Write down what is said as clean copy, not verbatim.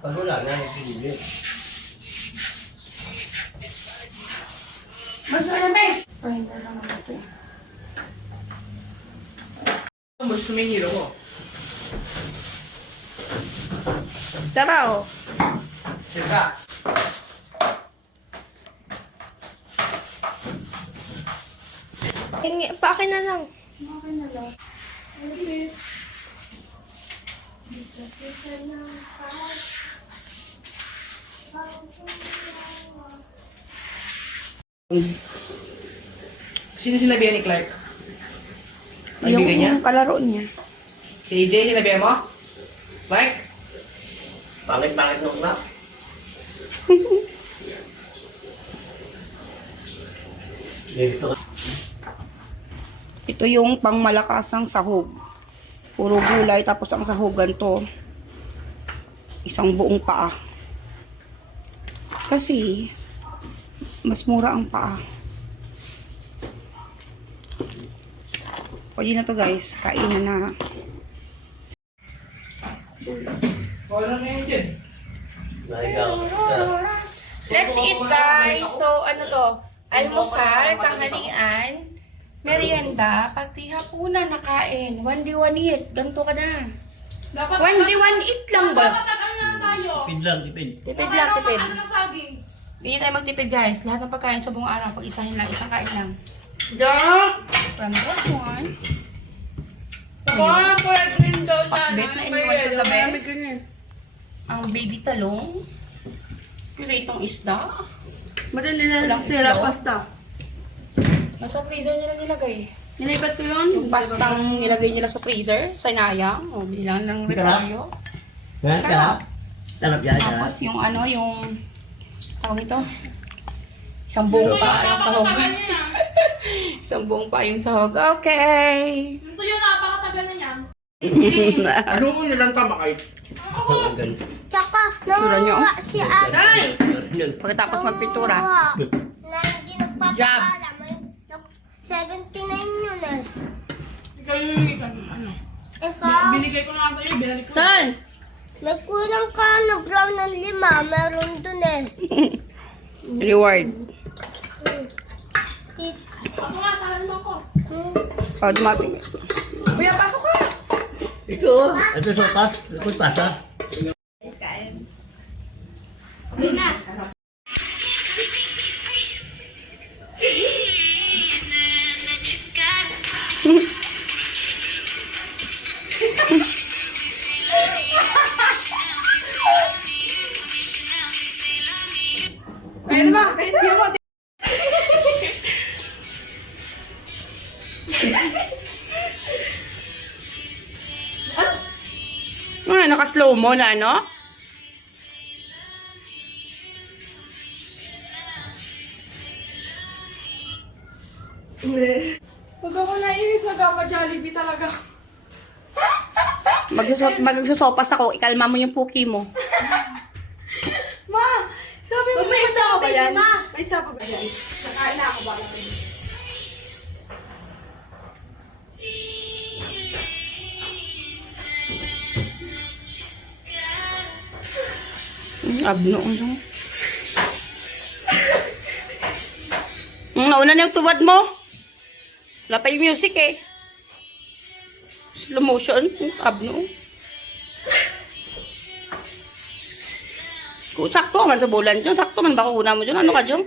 Pag wala na, hindi. Ay, hindi lang ito. Gusto mo yung hero mo? Tara, oh. Sika. Paakin na lang. Sino sinabihan ni Clark? Kaibigan niya? Yung kalaro niya. Si AJ, sinabihan mo? Clark? Pangit-pangit nung na. Ito yung pangmalakasang sahog. Puro gulay, tapos ang sahogan to, isang buong paa. Kasi, mas mura ang paa. Pwede na to guys, kainan na. Wala na yun dyan. Let's eat guys! So, ano to? Almusal, tanghalian, merienda, pati hapunan na kain. One day one eat. Ganto ka na. One day one eat lang ba? Tipid lang, tipid. Tipid lang, tipid. Hindi tayo magtipid guys. Lahat ng pagkain sa buong araw, pag-isahin lang, isang kain lang. From that one. Pakbet na iniwan ko gabi. Ang baby talong. Piritong isda. Madali na Walang sila ilaw. pasta. Nasa freezer nila nilagay. Nilipat ko yun. Yung pastang nilagay nila sa freezer, sinayang. O, bilang lang repolyo. Sarap. Sarap yan, Tapos yung ano, yung tawag ito. Isang buong pa yung sahog. Isang buong pa yung sahog. Okay. Ito yung napakatagal na yan. Ano mo nilang tamakay? Tsaka, Sura nyo? nangunga si Ate. Pagkatapos magpintura. Na hindi nagpapaalam. 79 yun eh. Ikaw yung ano. Ikaw, Binigay ko nga sa'yo, binalik ko. Saan? may kulang ka na brown ng 5. Meron dun eh. Reward. Ako nga, saan mo ko? O, dumating. Kuya, pasok ka! Ito, ito sopas. Ito pasa. Ayun ba? Hindi mo. Naka-slow mo na, ano? Pag ako nainis, nagpapa-Jollibee talaga. Magsusopas ako, ikalma mo yung puki mo. Ma! Sabi mo May isa pa ba yan? Ma! May isa pa ba yan? Nakain na ako ba? Abno. Nauna na yung tuwad mo. Wala pa yung music eh. Slow motion. Abno. Kung sakto man sa bulan dyan. Sakto man baka una mo dyan. Ano ka dyan?